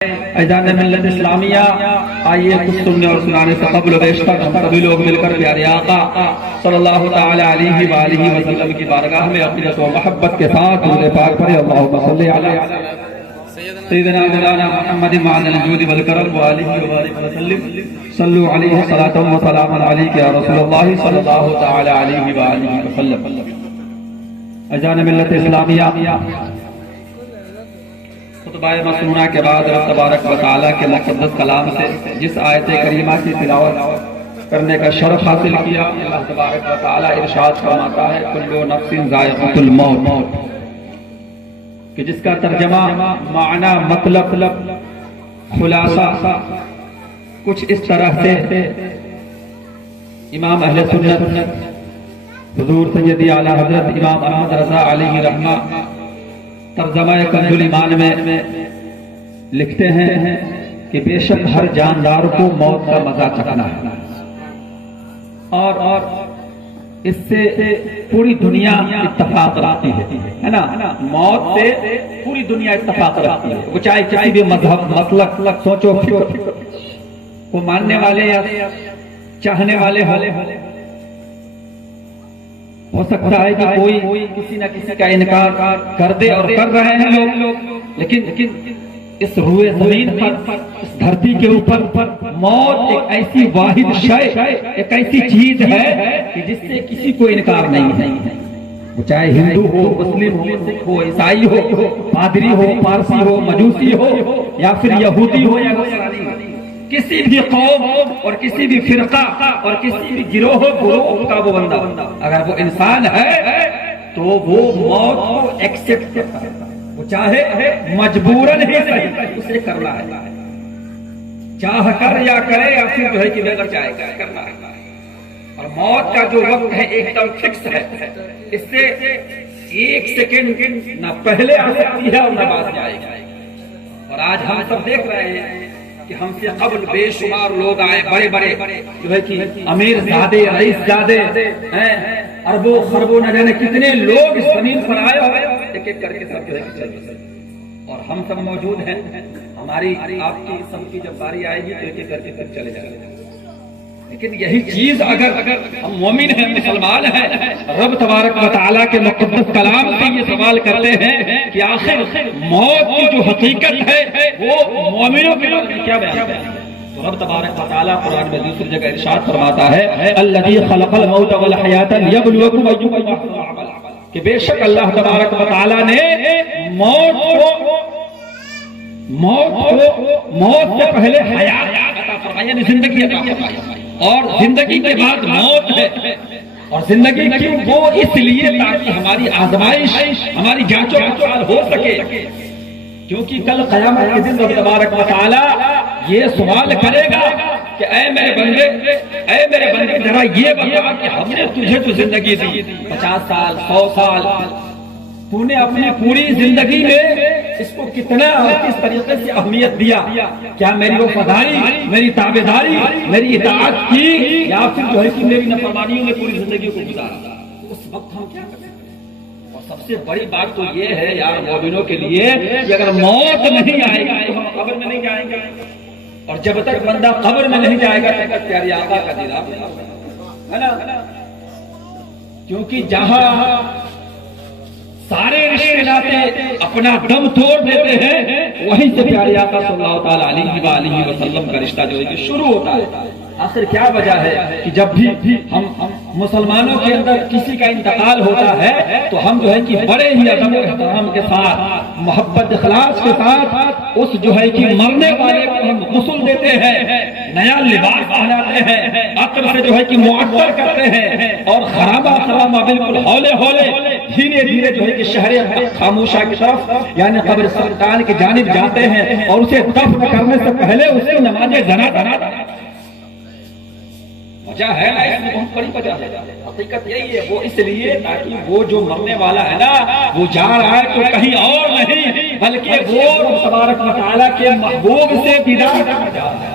ایزان ملت اسلامیہ، آئیے کچھ سننے اور سنانے سے قبل و بیشتر ہم سبھی لوگ مل کر پیارے آقا صلی اللہ تعالی علیہ وآلہ وسلم کی بارگاہ میں عقیدت و محبت کے ساتھ درود پاک پڑھیں۔ اللہم صلی علی سیدنا مولانا محمد معدن الجود والکرم وآلہ وبارک وسلم، صلو علیہ صلاۃ و سلام علیک یا رسول اللہ صلی اللہ تعالی علیہ وآلہ وسلم۔ ایزان ملت اسلامیہ، خطبہ مسنونہ کے بعد رب تبارک و تعالیٰ کے مقدس کلام سے جس آیت کریمہ کی تلاوت کرنے کا شرف حاصل کیا، اللہ تبارک و تعالیٰ ارشاد فرماتا ہے کل نفس ذائقۃ الموت، کہ جس کا ترجمہ، معنی، مطلب، خلاصہ کچھ اس طرح سے امام اہل سنت حضور سیدی اعلیٰ حضرت امام احمد رضا علیہ رحمہ ترجمہ کنز الایمان میں لکھتے ہیں کہ بے شک ہر جاندار کو موت کا مزہ چکھنا ہے، اور اس سے پوری دنیا اتفاق رکھتی ہے نا، موت سے پوری دنیا اتفاق رکھتی ہے، وہ چاہے کسی بھی مذہب، مسلک، سوچو کو ماننے والے یا چاہنے والے ہو سکتا ہے کہ کوئی کسی نہ کسی کا انکار کر دے، اور کر رہے ہیں لوگ، لیکن اس روئے زمین پر، اس دھرتی کے اوپر موت ایک ایسی واحد شے، ایک ایسی چیز ہے کہ جس سے کسی کو انکار نہیں ہے، وہ چاہے ہندو ہو، مسلم ہو، سکھ ہو، عیسائی ہو، پادری ہو، پارسی ہو، مجوسی ہو، یا پھر یہودی ہو یا نصرانی ہو، کسی بھی قوم اور کسی بھی فرقہ اور کسی بھی گروہ کا وہ بندہ، اگر وہ انسان ہے تو وہ موت کو ایکسپٹ کرتا ہے، وہ چاہے مجبوراً ہی صحیح اسے کرنا ہے، چاہ کر یا کرے یا پھر جو ہے کہ بغیر چاہے کرنا ہے، اور موت کا جو وقت ہے ایک دم فکس ہے، اس سے ایک سیکنڈ نہ پہلے آ سکتی ہے اور نہ بعد میں آئے گی۔ اور آج ہم سب دیکھ رہے ہیں کہ ہم سے قبل بے شمار لوگ آئے، بڑے بڑے جو ہے کہ امیر زادے، رئیس زادے، اربوں خربوں نہ جانے کتنے لوگ اس زمین پر آئے ہوئے، ایک ایک کر کے سب جو ہے کہ چلے، اور ہم سب موجود ہیں، ہماری آپ کی سب کی جب باری آئے گی تو ایک ایک کر کے سب چلے جائیں گے۔ لیکن یہی چیز اگر ہم مومن ہیں، مسلمان ہیں، رب تبارک و تعالیٰ کے مقدس کلام سے یہ سوال کرتے ہیں کہ آخر موت کی جو حقیقت ہے وہ مومنوں کے بارے میں کیا بیان ہے، تو رب تبارک و تعالیٰ قرآن میں دوسری جگہ ارشاد فرماتا ہے الذی خلق الموت والحیاۃ لیبلوکم ایکم احسن عملا، کہ بے شک اللہ تبارک و تعالیٰ نے موت سے پہلے حیات عطا فرمائی، یعنی زندگی عطا فرمائی، اور زندگی کے بعد موت ہے، اور زندگی کی وہ اس لیے تاکہ ہماری آزمائش، ہماری جانچ و پڑتال ہو سکے، کیونکہ کل قیامت کے دن رب تبارک و تعالی یہ سوال کرے گا کہ اے میرے بندے ذرا یہ بتا کہ ہم نے تجھے جو زندگی دی 50 سال 100 سال، تو نے اپنی پوری زندگی میں اس کو کتنا اور کس طریقے سے اہمیت دیا، کیا میری وفاداری، میری تابعداری، میری اطاعت کی، یا پھر جو ہے کہ میری نافرمانیوں میں پوری زندگی کو گزارا، اس وقت ہم کیا کریں؟ اور سب سے بڑی بات تو یہ ہے یار مومنوں کے لیے کہ اگر موت نہیں آئے گی تو ہم قبر میں نہیں جائیں گے، اور جب تک بندہ قبر میں نہیں جائے گا تب تک پیارے آقا کا دیدار ہے نا، کیونکہ جہاں سارے رشتے ناتے اپنا دم توڑ دیتے ہیں، وہیں سے پیارے آقا صلی اللہ تعالی علیہ وآلہ وسلم کا رشتہ جو ہے کہ شروع ہوتا ہے۔ آخر کیا وجہ ہے کہ جب بھی ہم مسلمانوں کے اندر کسی کا انتقال ہوتا ہے تو ہم جو ہے کہ بڑے ہی ادب و احترام کے ساتھ، محبت اخلاص کے ساتھ اس جو ہے کہ مرنے والے کو ہم غسل دیتے ہیں، نیا لباس پہناتے ہیں، عطر سے جو ہے کہ معطر کرتے ہیں، اور خرابہ بالکل ہولے ہولے دھیرے دھیرے جو ہے کہ شہر خاموشہ کی طرف یعنی قبرستان کی جانب جاتے ہیں، اور اسے دفن کرنے سے پہلے اس کی نماز جنازہ وجہ ہے نا، اس میں بہت بڑی وجہ ہے، حقیقت یہی ہے، وہ اس لیے تاکہ وہ جو مرنے والا ہے نا وہ جا رہا ہے تو کہیں اور نہیں بلکہ وہ تبارک و تعالیٰ کے محبوب سے دیدار کرنے جا رہا ہے۔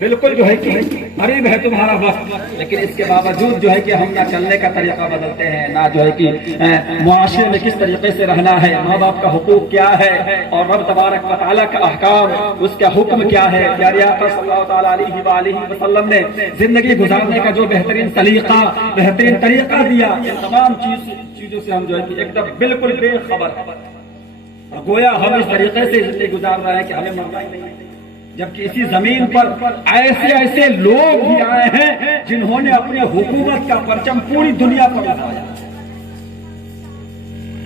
بالکل جو ہے کہ قریب ہے تمہارا وقت، لیکن اس کے باوجود جو ہے کہ ہم نہ چلنے کا طریقہ بدلتے ہیں، نہ جو ہے کہ معاشرے میں کس طریقے سے رہنا ہے، ماں باپ کا حقوق کیا ہے، اور رب تبارک و تعالیٰ کا احکام، اس کا حکم کیا ہے۔ پیارے آقا صلی اللہ تعالیٰ علیہ وآلہ وسلم نے زندگی گزارنے کا جو بہترین طریقہ دیا، ان تمام چیزوں سے ہم جو ہے کہ ایک دم بالکل بے خبر، گویا ہم اس طریقے سے زندگی گزار رہے ہیں کہ ہمیں مرنا ہی نہیں ہے، جبکہ اسی زمین پر ایسے لوگ بھی آئے ہیں جنہوں نے اپنے حکومت کا پرچم پوری دنیا پر اٹھایا۔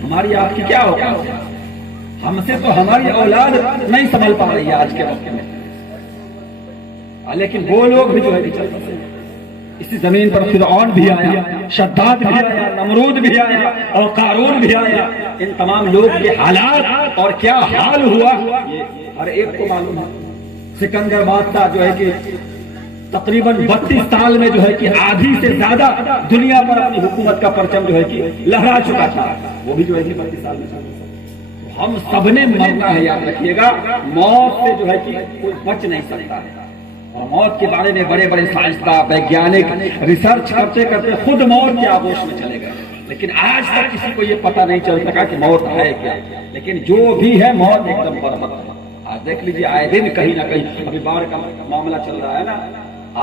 ہماری آپ کی کیا ہوگا؟ ہم سے تو ہماری اولاد نہیں سنبھل پا رہی ہے آج کے وقت میں، لیکن وہ لوگ بھی جو ہے اسی زمین پر فرعون بھی آیا، شداد بھی آیا، نمرود بھی آیا اور قارون بھی آیا۔ ان تمام لوگ کے حالات اور کیا حال ہوا یہ ہر ایک کو معلوم ہے۔ سکندر بادشاہ جو ہے کہ تقریباً 32 سال میں جو ہے کہ آدھی سے زیادہ دنیا پر اپنی حکومت کا پرچم جو ہے کہ لہرا چکا تھا، وہ بھی جو ہے کہ 32 سال میں۔ ہم سب نے مرنا ہے، یاد رکھیے گا، موت سے جو ہے کہ کوئی بچ نہیں سکتا ہے، اور موت کے بارے میں بڑے بڑے سائنسداں ویگیانک ریسرچ کرتے کرتے خود موت کے آغوش میں چلے گئے، لیکن آج تک کسی کو یہ پتہ نہیں چل سکا کہ موت ہے کیا، لیکن جو بھی ہے موت ایک دم برحق ہے۔ آج دیکھ لیجیے آئے دن کہیں نہ کہیں ابھی باڑھ کا معاملہ چل رہا ہے نا،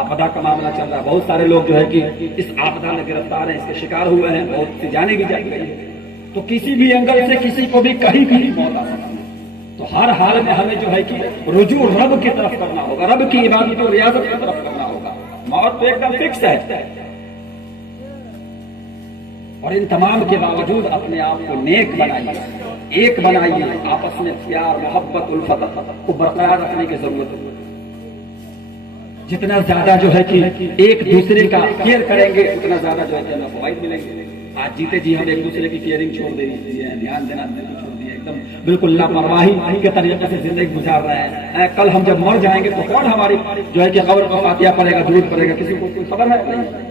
آپدا کا معاملہ چل رہا ہے، بہت سارے لوگ جو ہے کہ اس آپدا میں گرفتار ہیں، اس کے شکار ہوئے ہیں، بہت سی جانیں بھی جائی گئی ہیں، تو کسی بھی اینگل سے کسی کو بھی کہیں بھی موت آ سکتی ہے۔ تو ہر حال میں ہمیں جو ہے کہ رجوع رب کی طرف کرنا ہوگا، رب کی عبادت و ریاضت کی طرف کرنا ہوگا۔ موت تو ایک دم فکس ہے، اور ان تمام کے باوجود اپنے آپ کو نیک بنائیے، ایک بنائیے، آپس میں پیار محبت الفت کو برقرار رکھنے کی ضرورت ہے۔ جتنا زیادہ جو ہے کہ ایک دوسرے کا کیئر کریں گے اتنا زیادہ جو ہے کہ ہمیں فوائد ملیں گے۔ آج جیتے جی ہم ایک دوسرے کی کیئرنگ چھوڑ دے دیے ہیں، دھیان دینا چھوڑ دیے، ایک دم بالکل لاپرواہی کے طریقے سے زندگی گزار رہے ہیں۔ کل ہم جب مر جائیں گے تو کون ہماری جو ہے کہ قبر پر فاتحہ پڑھے گا، درود پڑھے گا، کسی کو کوئی خبر ہے نہیں۔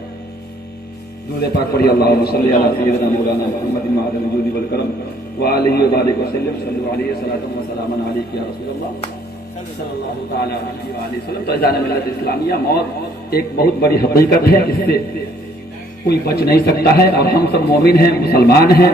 درود پاک پڑھیے، اللہم صلی علی سیدنا مولانا محمد معدن الجود والکرم وآلہ وبارک وسلم، صلو علیہ صلاۃ و سلام علیک یا رسول اللہ صلی اللہ تعالی علیہ وآلہ وسلم۔ تو اذان ملت اسلامیہ، موت ایک بہت بڑی حقیقت ہے، اس سے کوئی بچ نہیں سکتا ہے، اور ہم سب مومن ہیں، مسلمان ہیں،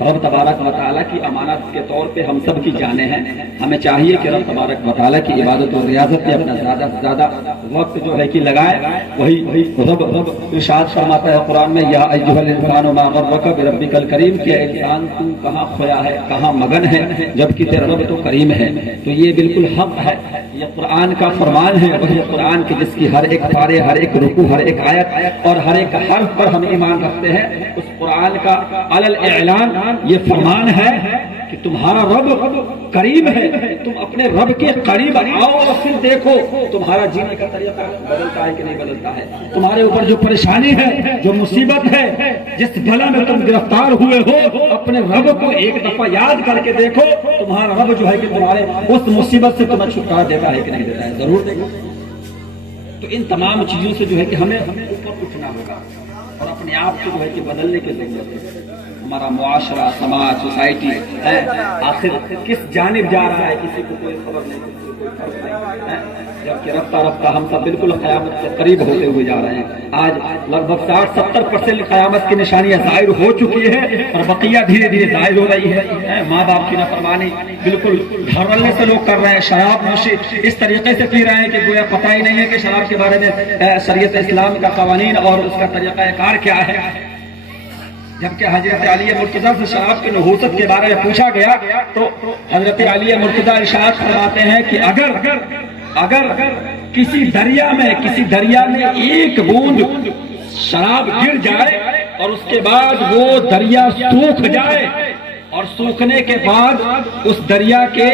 رب تبارک و تعالیٰ کی امانت کے طور پہ ہم سب کی جانیں ہیں۔ ہمیں چاہیے کہ رب تبارک و تعالیٰ کی عبادت و ریاضت میں اپنا زیادہ سے زیادہ وقت جو ہے کہ لگائے۔ وہی رب ارشاد فرماتا ہے قرآن میں، یا ایھا الانسان ما غرک بربک الکریم، کہ انسان تو کہاں کھویا ہے، کہاں مگن ہے، جبکہ تیرا رب تو کریم ہے۔ تو یہ بالکل حق ہے، یہ قرآن کا فرمان ہے، وہی قرآن کی جس کی ہر ایک پارے، ہر ایک رکوع، ہر ایک آیت اور ہر ایک حرف پر ہم ایمان رکھتے ہیں۔ اس قرآن کا علی الاعلان یہ فرمان ہے کہ تمہارا رب قریب ہے، تم اپنے رب کے قریب آؤ اور پھر دیکھو تمہارا جینے کا طریقہ بدلتا ہے کہ نہیں بدلتا ہے۔ تمہارے اوپر جو پریشانی ہے، جو مصیبت ہے، جس بلا میں تم گرفتار ہوئے ہو، اپنے رب کو ایک دفعہ یاد کر کے دیکھو، تمہارا رب جو ہے کہ تمہارے اس مصیبت سے تمہیں چھٹکارا دیتا ہے کہ نہیں دیتا ہے، ضرور دیکھو۔ تو ان تمام چیزوں سے جو ہے کہ ہمیں اوپر اٹھنا ہوگا اور اپنے آپ کو جو ہے کہ بدلنے کی ضرورت ہے۔ ہمارا معاشرہ، سماج، سوسائٹی ہے آخر کس جانب جا رہا ہے، کسی کو کوئی خبر نہیں، کسی کو کوئی فرق نہیں ہے، جبکہ رفتہ رفتہ ہم سب بالکل قیامت کے قریب ہوتے ہوئے جا رہے ہیں۔ آج لگ بھگ 60-70% قیامت کی نشانیاں ظاہر ہو چکی ہے، اور بقیہ دھیرے دھیرے ظاہر ہو رہی ہے۔ ماں باپ کی نافرمانی بالکل گھر والے سے لوگ کر رہے ہیں، شراب نوشی اس طریقے سے پی رہے ہیں کہ گویا پتہ ہی نہیں ہے کہ شراب کے بارے میں شریعت اسلام کا قوانین اور اس کا طریقہ کار کیا ہے۔ جبکہ حضرت علی مرتضیٰ سے شراب کی نحوست کے بارے میں پوچھا گیا تو حضرت علی مرتضیٰ ارشاد فرماتے ہیں کہ اگر کسی دریا میں ایک بوند شراب گر جائے اور اس کے بعد وہ دریا سوکھ جائے، اور سوکھنے کے بعد اس دریا کے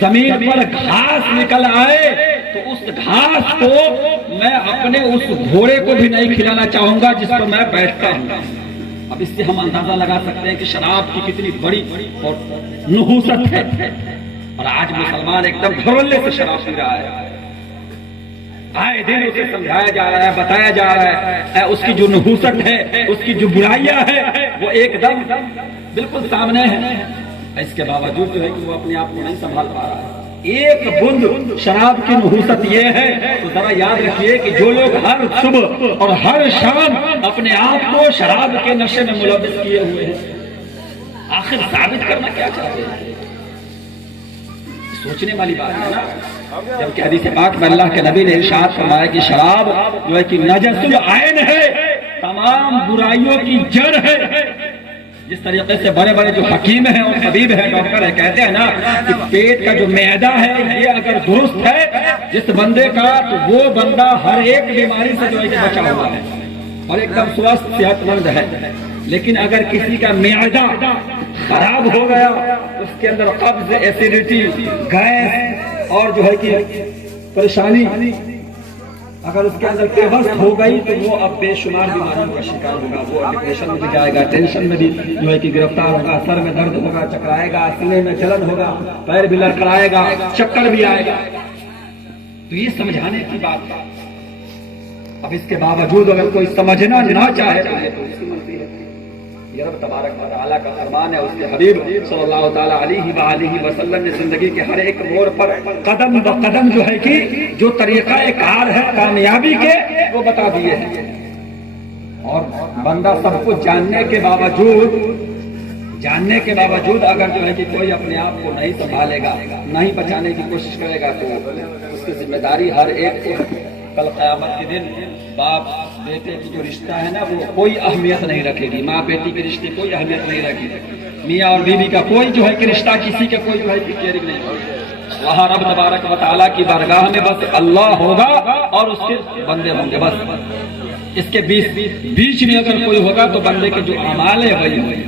زمین پر گھاس نکل آئے، تو اس گھاس کو میں اپنے اس گھوڑے کو بھی نہیں کھلانا چاہوں گا جس پر میں بیٹھتا ہوں۔ اب اس سے ہم اندازہ لگا سکتے ہیں کہ شراب کی کتنی بڑی اور نحوست ہے، اور آج مسلمان ایک دم دھڑلے سے شراب پی رہا ہے۔ آئے دن اسے سمجھایا جا رہا ہے، بتایا جا رہا ہے، اس کی جو نحوست ہے، اس کی جو برائیاں ہے، وہ ایک دم بالکل سامنے ہے۔ اس کے باوجود جو ہے کہ وہ اپنے آپ کو نہیں سنبھال پا رہا ہے۔ ایک بند شراب کی نحوست یہ ہے تو ذرا یاد رکھیے کہ جو لوگ ہر صبح اور ہر شام اپنے آپ کو شراب کے نشے میں ملوث کیے ہوئے ہیں، آخر ثابت کرنا کیا چاہتے ہیں؟ سوچنے والی بات ہے نا، جبکہ حدیث پاک میں اللہ کے نبی نے ارشاد فرمایا کہ شراب جو ہے کہ نجس العین ہے، تمام برائیوں کی جڑ ہے۔ جس طریقے سے بڑے بڑے جو حکیم ہیں اور طبیب ہیں، ڈاکٹر ہیں، کہتے ہیں نا کہ پیٹ کا جو معدہ ہے یہ اگر درست ہے جس بندے کا، تو وہ بندہ ہر ایک بیماری سے جو ہے کہ بچا ہوا ہے اور ایک دم سوستھ صحت مند ہے۔ لیکن اگر کسی کا معدہ خراب ہو گیا، اس کے اندر قبض، ایسیڈیٹی، گیس اور جو ہے کہ پریشانی اگر اس کے اندر پیوست ہو گئی تو وہ اب بے شمار بیماریوں کا شکار ہوگا، وہ ڈپریشن میں بھی جائے گا، ٹینشن میں بھی جو ہے کہ گرفتار ہوگا، سر میں درد ہوگا، چکرائے گا، سینے میں جلن ہوگا، پیر بھی لڑکھڑائے گا، چکر بھی آئے گا۔ تو یہ سمجھانے کی بات ہے۔ اب اس کے باوجود اگر کوئی سمجھنا نہ چاہے تو یہ تو اس کی مرضی ہے۔ یہ رب تبارک و تعالیٰ کا فرمان ہے، اس کے حبیب صلی اللہ تعالیٰ علیہ وآلہ وسلم نے زندگی کے ہر ایک موڑ پر قدم ب قدم جو ہے کہ جو طریقہ کار ہے کامیابی کے وہ بتا دیے ہیں۔ اور بندہ سب کچھ جاننے کے باوجود اگر جو ہے کہ کوئی اپنے آپ کو نہیں سنبھالے گا، نہیں بچانے کی کوشش کرے گا، تو اس کی ذمہ داری ہر ایک کو کل قیامت کے دن باپ بیٹے کی جو رشتہ ہے نا وہ کوئی اہمیت نہیں رکھے گی، ماں بیٹی کے رشتے کوئی اہمیت نہیں رکھے گی، میاں اور بیوی کا کوئی جو ہے کہ رشتہ کسی کے کوئی جو ہے کہ کیئرنگ نہیں ہوگی۔ وہاں رب تبارک و تعالیٰ کی بارگاہ میں بس اللہ ہوگا اور اس کے بندے ہوں گے، بس اس کے بیچ میں اگر کوئی ہوگا تو بندے کے جو اعمال ہے وہی ہوگی،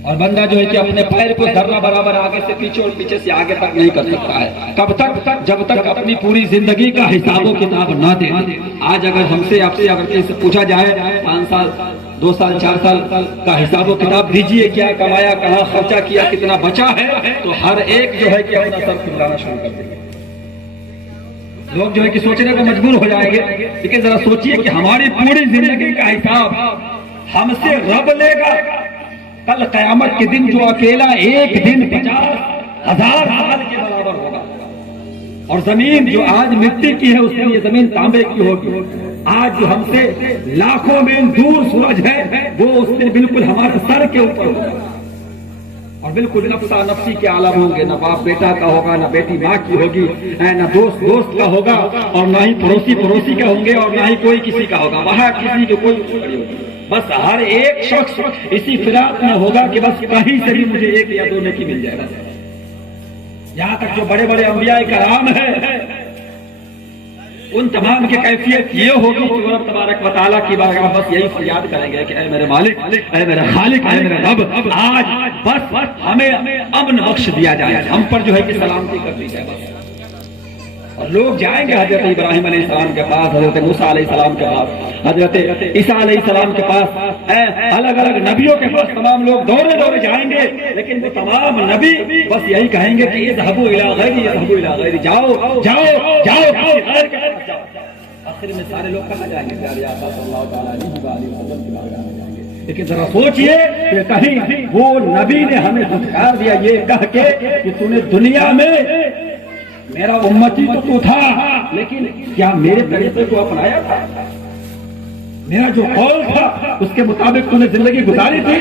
اور بندہ جو ہے کہ اپنے پیر کو ذرہ برابر آگے سے پیچھے اور پیچھے سے آگے تک نہیں کر سکتا ہے۔ کب تک؟ جب تک اپنی پوری زندگی کا حساب و کتاب نہ دے۔ آج اگر ہم سے آپ سے اگر کسی سے پوچھا جائے 5 سال 2 سال 4 سال کا حساب و کتاب دیجئے، کیا کمایا، کہاں خرچہ کیا، کتنا بچا ہے، تو ہر ایک جو ہے کہ اپنا سر کھلانا شروع کر دے گا۔ لوگ جو ہے کہ سوچنے کو مجبور ہو جائیں گے، لیکن ذرا سوچئے کہ ہماری پوری زندگی کا حساب ہم سے رب لے گا کل قیامت کے دن، جو اکیلا ایک دن 50,000 سال کے برابر ہوگا۔ اور زمین جو آج مٹی کی ہے اس میں یہ زمین تانبے کی ہوگی۔ آج جو ہم سے لاکھوں میل دور سورج ہے وہ اس دن بالکل ہمارے سر کے اوپر ہوگا، اور بالکل نفسا نفسی کے عالم ہوں گے، نہ باپ بیٹا کا ہوگا، نہ بیٹی ماں کی ہوگی، نہ دوست دوست کا ہوگا، اور نہ ہی پڑوسی کا ہوں گے، اور نہ ہی کوئی کسی کا ہوگا، وہاں کسی کے کوئی کھڑی ہوگی۔ بس ہر ایک شخص اسی فراق میں ہوگا کہ بس کہیں سے بھی مجھے ایک یا دو نیکی مل جائے گا۔ یہاں تک جو بڑے بڑے انبیاء کرام ہیں ان تمام کی کیفیت یہ ہوگی کہ رب تبارک و تعالیٰ کی بارگاہ میں بس یہی فریاد کریں گے کہ اے میرے مالک، اے میرے خالق، اے میرے رب، آج بس ہمیں امن بخش دیا جائے، ہم پر جو ہے کہ سلامتی کر دی جائے بس۔ اور لوگ جائیں گے حضرت ابراہیم علیہ السلام کے پاس، حضرت موسیٰ علیہ السلام کے پاس، حضرت عیسیٰ علیہ السلام کے پاس، الگ الگ نبیوں کے پاس تمام لوگ دورے جائیں گے، لیکن وہ تمام نبی بس یہی کہیں گے کہ اذهبوا الى غیری، اذهبوا الى غیری، جاؤ غیر کے پاس جاؤ۔ آخر میں سارے لوگ کہاں جائیں گے؟ پیارے آقا صلی اللہ تعالیٰ علیہ وسلم کی بارگاہ میں جائیں گے۔ لیکن ذرا سوچئے کہ کہیں وہ نبی نے ہمیں دھتکار دیا یہ کہہ کے کہ تو نے دنیا میں میرا امتی تو تھا، لیکن کیا میرے طریقے کو اپنایا تھا؟ میرا جو قول تھا اس کے مطابق تو نے زندگی گزاری تھی؟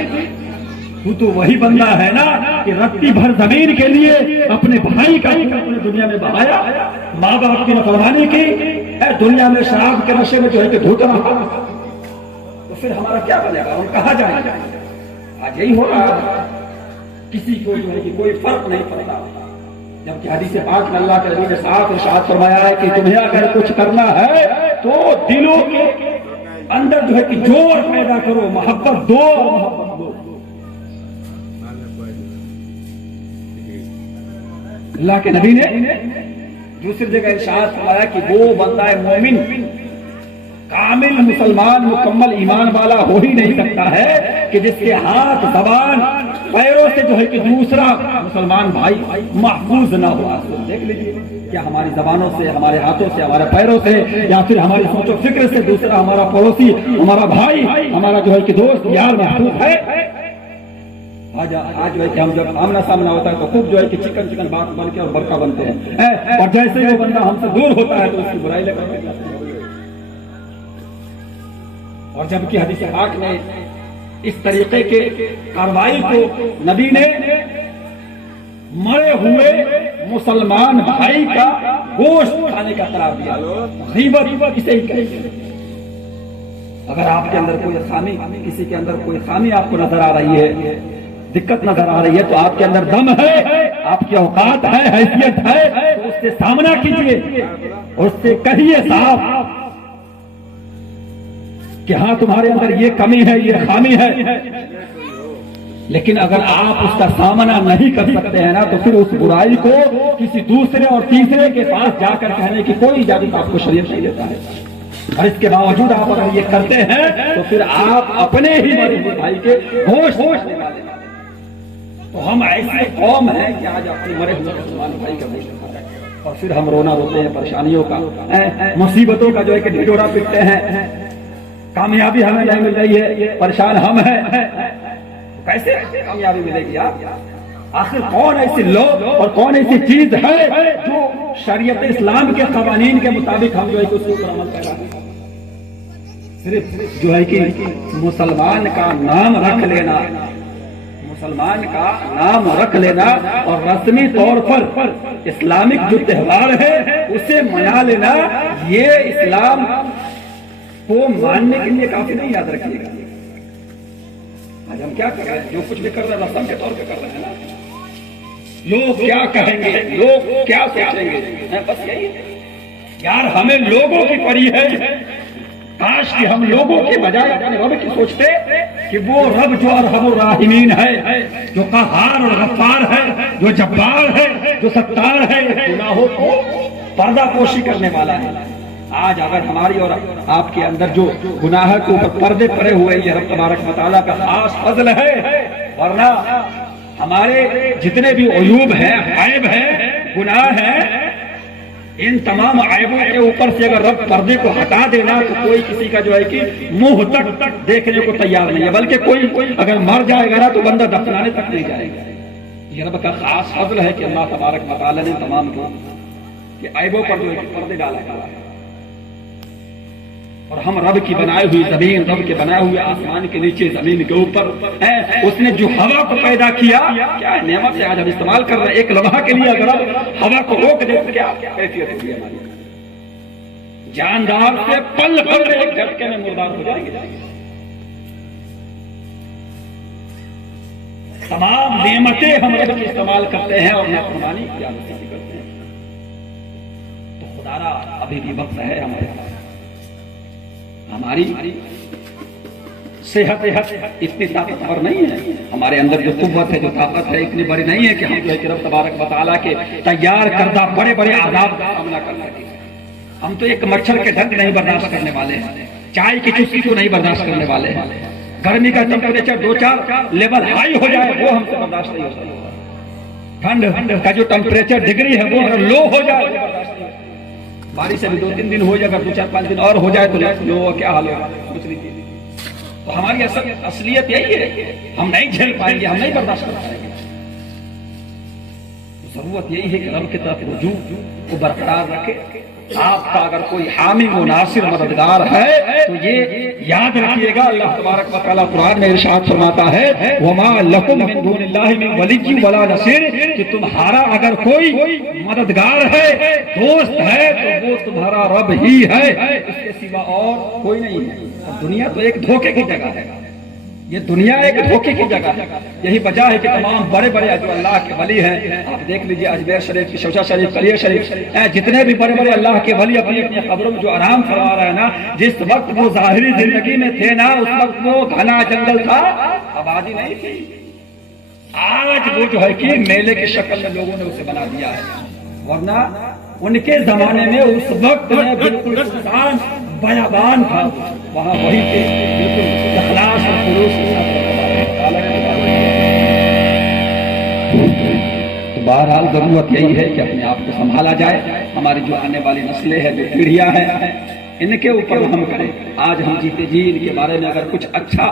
تو وہی بندہ ہے نا کہ رتی بھر زمین کے لیے اپنے بھائی کا اپنے دنیا میں بہایا، ماں باپ کی نافرمانی کی، دنیا میں شراب کے نشے میں جو ہے کہ دھوت رہا، تو پھر ہمارا کیا بنے گا؟ ہم کہاں جائیں گے؟ آج یہی ہو رہا ہے، کسی کو جو ہے کہ کوئی فرق نہیں پڑتا۔ جبکہ حدیث پاک میں اللہ کے نبی نے صاف ارشاد فرمایا ہے کہ تمہیں اگر کچھ کرنا ہے تو دلوں کے اندر جو ہے کہ جوش پیدا کرو، محبت دو، محبت دو۔ اللہ کے نبی نے دوسری جگہ ارشاد فرمایا کہ وہ بندہ مومن کامل مسلمان مکمل ایمان والا ہو ہی نہیں سکتا ہے کہ جس کے ہاتھ زبان پیروں سے جو ہے کہ دوسرا مسلمان بھائی محفوظ نہ ہوا۔ دیکھ لیجیے کیا ہماری زبانوں سے، ہمارے ہاتھوں سے، ہمارے پیروں سے، یا پھر ہماری سوچ و فکر سے دوسرا ہمارا پڑوسی، ہمارا بھائی، ہمارا جو ہے کہ دوست یار محفوظ ہے؟ آج جو ہے کہ ہم جب آمنا سامنا ہوتا ہے تو خوب جو ہے کہ چکن بات بن کے اور برقع بنتے ہیں، اور جیسے وہ بندہ ہم سے دور ہوتا ہے تو اس کی برائی لے کر جاتے ہیں۔ اور جبکہ حدیث پاک نے اس طریقے کے کارروائی کو نبی نے مرے ہوئے مسلمان بھائی کا گوشت کھانے کا قرار دیا۔ غیبت اسے ہی کہتے ہیں۔ اگر آپ کے اندر کوئی خامی، کسی کے اندر کوئی خامی آپ کو نظر آ رہی ہے، دقت نظر آ رہی ہے، تو آپ کے اندر دم ہے، آپ کی اوقات ہے، حیثیت ہے، تو اس سے سامنا کیجیے اور اس سے کہیے صاحب کہ ہاں تمہارے اندر یہ کمی ہے، یہ خامی ہے۔ لیکن اگر آپ اس کا سامنا نہیں کر سکتے ہیں نا، تو پھر اس برائی کو کسی دوسرے اور تیسرے کے پاس جا کر کہنے کی کوئی اجازت آپ کو شریعت نہیں دیتا ہے۔ اور اس کے باوجود آپ اگر یہ کرتے ہیں تو پھر آپ اپنے ہی مرے ہوئے بھائی کے ہوش لینے والے ہیں۔ تو ہم ایسے قوم ہیں کہ آج اپنے مرے ہوئے مسلمان بھائی کا گوشت کھاتے ہیں، اور پھر ہم رونا روتے ہیں پریشانیوں کا، مصیبتوں کا جو ہے کہ ڈھڈورا پیٹتے ہیں، کامیابی ہمیں نہیں مل رہی ہے، پریشان ہم ہیں۔ کیسے کامیابی ملے گی آپ؟ آخر کون ایسے لوگ اور کون ایسی چیز ہے جو شریعت اسلام کے قوانین کے مطابق ہم جو ہے اس کے اوپر عمل کر رہے ہیں؟ صرف جو ہے کہ مسلمان کا نام رکھ لینا، مسلمان کا نام رکھ لینا اور رسمی طور پر اسلامک جو تہوار ہے اسے منا لینا، یہ اسلام کو ماننے کے لیے کافی نہیں، یاد رکھیے گا۔ آج ہم کیا کر رہے ہیں؟ جو کچھ بھی کر رہے ہیں رسم کے طور پہ کر رہے ہیں نا۔ لوگ کیا کہیں گے، لوگ کیا سوچیں گے، بس یہی ہے یار، ہمیں لوگوں کی پڑی ہے۔ کاش کہ ہم لوگوں کے بجائے اپنے رب کی سوچتے کہ وہ رب جو ارحم الراحمین ہے، جو قہار اور غفار ہے، جو جبار ہے، جو ستار ہے، گناہوں کو پردہ پوشی کرنے والا ہے۔ آج اگر ہماری اور آپ کے اندر جو گناہ کے اوپر پردے پڑے ہوئے، یہ رب تبارک و تعالیٰ کا خاص فضل ہے، ورنہ ہمارے جتنے بھی عیوب ہیں، عیب ہیں، گناہ ہیں، ان تمام عیبوں کے اوپر سے اگر رب پردے کو ہٹا دینا تو کوئی کسی کا جو ہے کہ منہ تک دیکھنے کو تیار نہیں ہے، بلکہ کوئی اگر مر جائے گا تو بندہ دفنانے تک نہیں جائے گا۔ یہ رب کا خاص فضل ہے کہ اللہ تبارک و تعالیٰ نے تمام کے عیبوں پر جو ہے کہ پردے ڈالا ہے، اور ہم رب کی بنائی ہوئی زمین، رب کے بنائے ہوئے آسمان کے نیچے، زمین کے اوپر اس نے جو ہوا کو پیدا کیا، کیا نعمت سے آج ہم استعمال کر رہے ہیں۔ ایک لمحہ کے لیے اگر ہوا کو روک دے تو کیا کیفیت ہوگی ہماری؟ جاندار سے پل پل ایک جھٹکے میں مردار ہو جائیں گے۔ تمام نعمتیں ہم رب کی استعمال کرتے ہیں اور نافرمانی کی عادت کرتے ہیں۔ تو خدا ابھی بھی وقت ہے ہمارے پاس، ہماری صحت اتنی طاقتور نہیں ہے، ہمارے اندر جو قوت ہے، جو طاقت ہے، اتنی بڑی نہیں ہے کہ ہم جو ہے کہ رب تبارک و تعالیٰ کے تیار کردہ بڑے بڑے عذاب کا سامنا کر سکیں۔ ہم تو ایک مچھر کے ڈنک نہیں برداشت کرنے والے ہیں، چائے کی چسکی کو نہیں برداشت کرنے والے ہیں، گرمی کا ٹمپریچر 2-4 لیول ہائی ہو جائے وہ ہم سے برداشت نہیں ہو سکتا، ٹھنڈ کا جو ٹمپریچر ڈگری ہے وہ اگر لو ہو جائے وہ برداشت نہیں، بارش ابھی 2-3 دن ہو جائے، اگر 2-4-5 دن اور ہو جائے تو لوگوں کیا حال ہوگا کچھ نہیں۔ تو ہماری اصلیت یہی ہے، ہم نہیں جھیل پائیں گے، ہم نہیں برداشت کر پائیں گے۔ ضرورت یہی ہے کہ رب کی طرف رجوع کو برقرار رکھے۔ آپ کا اگر کوئی حامی و ناصر مددگار ہے تو یہ یاد رکھیے گا، اللہ تبارک و تعالیٰ قرآن میں ارشاد فرماتا ہے وَمَا لَكُم مِّن دُونِ اللَّهِ مِن وَلِيٍّ وَلَا نَصِيرٍ، کہ تمہارا اگر کوئی مددگار ہے، دوست ہے، تو وہ تمہارا رب ہی ہے، اس کے سوا اور کوئی نہیں ہے۔ دنیا تو ایک دھوکے کی جگہ ہے، یہ دنیا ایک دھوکے کی جگہ ہے۔ یہی وجہ ہے کہ تمام بڑے بڑے جو اللہ کے ولی ہیں، آپ دیکھ لیجئے اجمیر شریف، شوشہ شریف، قلیہ شریف، جتنے بھی بڑے بڑے اللہ کے ولی اپنی اپنی قبروں میں جو آرام فرما رہے ہیں نا، جس وقت وہ ظاہری زندگی میں تھے نا، اس وقت وہ گھنا جنگل تھا، آبادی نہیں تھی۔ آج وہ جو ہے کہ میلے کی شکل میں لوگوں نے اسے بنا دیا ہے، ورنہ ان کے زمانے میں اس وقت میں بالکل سنسان بیابان تھا، وہاں وہی تھے، بالکل اخلاص اور خلوص کے ساتھ۔ تو بہرحال ضرورت یہی ہے کہ اپنے آپ کو سنبھالا جائے، ہماری جو آنے والی نسلیں ہیں، جو پیڑھیاں ہیں، ان کے اوپر ہم کریں۔ آج ہم جیتے جی ان کے بارے میں اگر کچھ اچھا